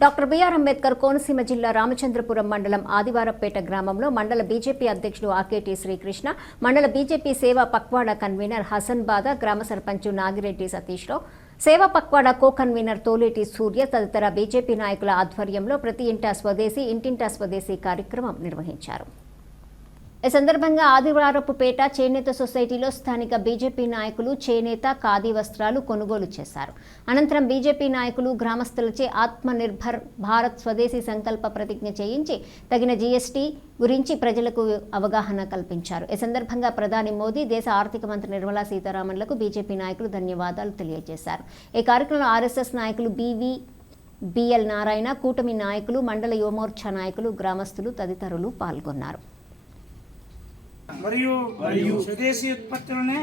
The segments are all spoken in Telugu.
డాక్టర్ బిఆర్ అంబేద్కర్ కోనసీమ జిల్లా రామచంద్రపురం మండలం ఆదివారపేట గ్రామంలో మండల బీజేపీ అధ్యక్షుడు ఆకేటి శ్రీకృష్ణ మండల బీజేపీ సేవా పక్వాడా కన్వీనర్ హసన్ బాదా గ్రామ సర్పంచ్ నాగిరెడ్డి సతీష్రావు సేవా పక్వాడ కో కన్వీనర్ తోలేటి సూర్య తదితర బీజేపీ నాయకుల ఆధ్వర్యంలో ప్రతి ఇంటా స్వదేశీ ఇంటింటా స్వదేశీ కార్యక్రమం నిర్వహించారు. ఈ సందర్భంగా ఆదివారపుపేట చేనేత సొసైటీలో స్థానిక బీజేపీ నాయకులు చేనేత ఖాదీ వస్త్రాలు కొనుగోలు చేశారు. అనంతరం బీజేపీ నాయకులు గ్రామస్తులచే ఆత్మనిర్భర్ భారత్ స్వదేశీ సంకల్ప ప్రతిజ్ఞ చేయించి తగిన జీఎస్టీ గురించి ప్రజలకు అవగాహన కల్పించారు. ఈ సందర్భంగా ప్రధాని మోదీ దేశ ఆర్థిక మంత్రి నిర్మలా సీతారామన్లకు బీజేపీ నాయకులు ధన్యవాదాలు తెలియజేశారు. ఈ కార్యక్రమంలో ఆర్ఎస్ఎస్ నాయకులు బీవీ బిఎల్ నారాయణ కూటమి నాయకులు మండల యువమోర్చా నాయకులు గ్రామస్తులు తదితరులు పాల్గొన్నారు. మరియు మరియు స్వదేశీ ఉత్పత్తులనే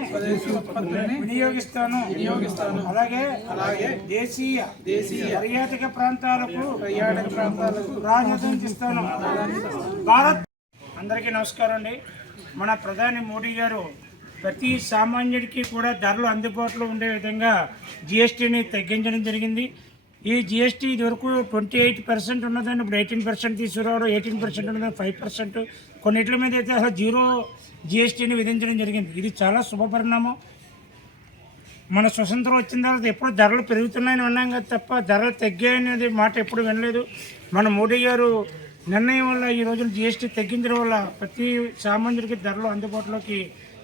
వినియోగిస్తాను. వినియోగిస్తాను. అలాగే అలాగే దేశీయ దేశీయ పర్యాటక ప్రాంతాలకు పర్యాటక ప్రాంతాలకు ప్రాధాన్యత ఇస్తాను. భారత్. అందరికీ నమస్కారం అండి. మన ప్రధాని మోడీ గారు ప్రతి సామాన్యుడికి కూడా ధరలు అందుబాటులో ఉండే విధంగా జిఎస్టీని తగ్గించడం జరిగింది. ఈ జిఎస్టీ ఇది వరకు ట్వంటీ ఎయిట్ పర్సెంట్ ఉన్నదని ఇప్పుడు ఎయిటీన్ పర్సెంట్ తీసుకురావడం ఎయిటీన్ పర్సెంట్ ఉన్నదని ఫైవ్ పర్సెంట్ కొన్నిట్ల మీద అయితే అసలు జీరో జిఎస్టీని విధించడం జరిగింది. ఇది చాలా శుభ పరిణామం. మన స్వతంత్రం వచ్చిన తర్వాత ఎప్పుడు ధరలు పెరుగుతున్నాయని విన్నాం కదా తప్ప ధరలు తగ్గాయనేది మాట ఎప్పుడు వినలేదు. మన మోడీ గారు నిర్ణయం వల్ల ఈ రోజున జిఎస్టీ తగ్గించడం వల్ల ప్రతి సామాన్యుడికి ధరలు అందుబాటులోకి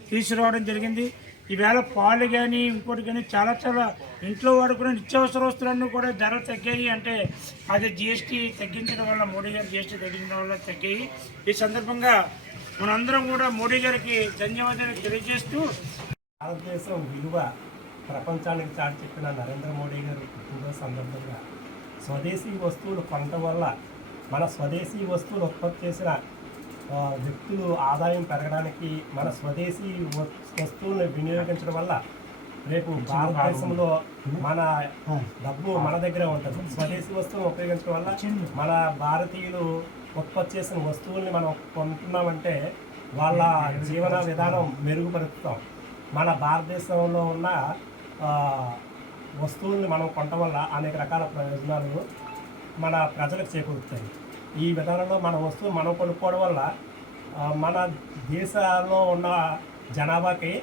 తీసుకురావడం జరిగింది. ఈవేళ పాలు కానీ ఇంకోటి కానీ చాలా చాలా ఇంట్లో వాడుకునే నిత్యావసర వస్తువులన్నీ కూడా ధర తగ్గాయి. అంటే అది జిఎస్టీ తగ్గించడం వల్ల మోడీ గారు జిఎస్టీ తగ్గించడం వల్ల తగ్గాయి. ఈ సందర్భంగా మనందరం కూడా మోడీ గారికి ధన్యవాదాలు తెలియజేస్తూ భారతదేశం విలువ ప్రపంచానికి చాటి చెప్పిన నరేంద్ర మోడీ గారు పుట్టినరోజు సందర్భంగా స్వదేశీ వస్తువులు కొనడం వల్ల మన స్వదేశీ వస్తువులు ఉత్పత్తి చేసిన వ్యక్తులు ఆదాయం పెరగడానికి మన స్వదేశీ వస్తువులను వినియోగించడం వల్ల రేపు భారతదేశంలో మన డబ్బు మన దగ్గర ఉంటుంది. స్వదేశీ వస్తువులను ఉపయోగించడం వల్ల మన భారతీయులు ఉత్పత్తి చేసిన వస్తువుల్ని మనం కొంటున్నామంటే వాళ్ళ జీవన విధానం మెరుగుపరుస్తాం. మన భారతదేశంలో ఉన్న వస్తువుల్ని మనం కొనటం వల్ల అనేక రకాల ప్రయోజనాలు మన ప్రజలకు చేకూరుతాయి. ఈ విధానంలో మన వస్తువు మనం కొనుక్కోవడం వల్ల మన దేశాల్లో ఉన్న జనాభాకి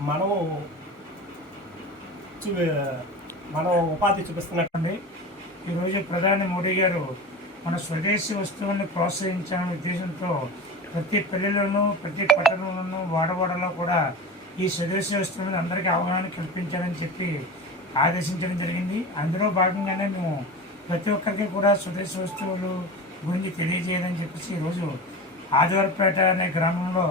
మనం చూ మనం ఉపాధి చూపిస్తున్నట్టండి ఈరోజు ప్రధాని మోడీ గారు మన స్వదేశీ వస్తువుల్ని ప్రోత్సహించాలనే ఉద్దేశంతో ప్రతి పల్లెలోనూ ప్రతి పట్టణంలోనూ వాడవాడలో కూడా ఈ స్వదేశీ వస్తువులను అందరికీ అవగాహన కల్పించాలని చెప్పి ఆదేశించడం జరిగింది. అందులో భాగంగానే మేము ప్రతి ఒక్కరికి కూడా స్వదేశీ వస్తువులు గురించి తెలియజేయాలని చెప్పేసి ఈరోజు ఆదివారపేట అనే గ్రామంలో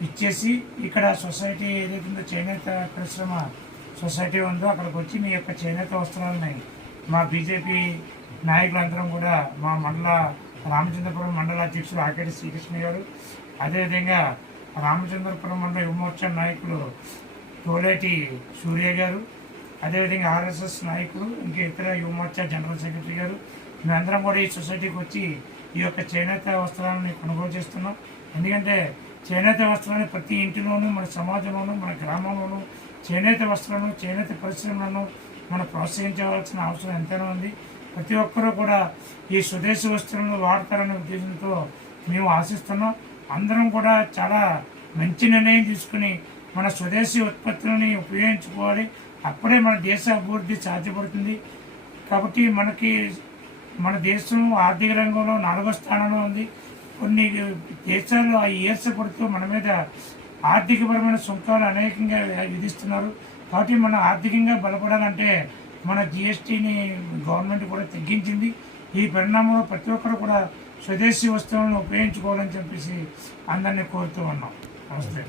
ఇచ్చేసి ఇక్కడ సొసైటీ ఏదైతుందో చేనేత పరిశ్రమ సొసైటీ ఉందో అక్కడికి వచ్చి మీ యొక్క చేనేత వస్త్రాలని మా బీజేపీ నాయకులందరం కూడా మా మండల రామచంద్రపురం మండల అధ్యక్షుడు ఆకేటి శ్రీకృష్ణ గారు అదేవిధంగా రామచంద్రపురం మండల యువమోర్చా నాయకులు తోలేటి సూర్య గారు అదేవిధంగా ఆర్ఎస్ఎస్ నాయకులు ఇంకా ఇతర యువమోర్చా జనరల్ సెక్రటరీ గారు మేమందరం కూడా ఈ సొసైటీకి వచ్చి ఈ యొక్క చేనేత వస్త్రాలను కొనుగోలు చేస్తున్నాం. ఎందుకంటే చేనేత వస్త్రాన్ని ప్రతి ఇంటిలోనూ మన సమాజంలోనూ మన గ్రామంలోనూ చేనేత వస్త్రాలను చేనేత పరిశ్రమలను మనం ప్రోత్సహించవలసిన అవసరం ఎంతైనా ఉంది. ప్రతి ఒక్కరూ కూడా ఈ స్వదేశీ వస్త్రాలను వాడతారనే ఉద్దేశంతో మేము ఆశిస్తున్నాం. అందరం కూడా చాలా మంచి నిర్ణయం తీసుకుని మన స్వదేశీ ఉత్పత్తులని ఉపయోగించుకోవాలి. అప్పుడే మన దేశ అభివృద్ధి సాధ్యపడుతుంది. కాబట్టి మనకి మన దేశం ఆర్థిక రంగంలో నాలుగో స్థానంలో ఉంది. కొన్ని దేశాలు ఆ ఇయర్స్ పడుతూ మన మీద ఆర్థికపరమైన సుంకాలు అనేకంగా విధిస్తున్నారు. కాబట్టి మనం ఆర్థికంగా బలపడాలంటే మన జిఎస్టీని గవర్నమెంట్ కూడా తగ్గించింది. ఈ పరిణామంలో ప్రతి ఒక్కరు కూడా స్వదేశీ వస్తువులను ఉపయోగించుకోవాలని చెప్పేసి అందరినీ కోరుతూ ఉన్నాం. నమస్తే.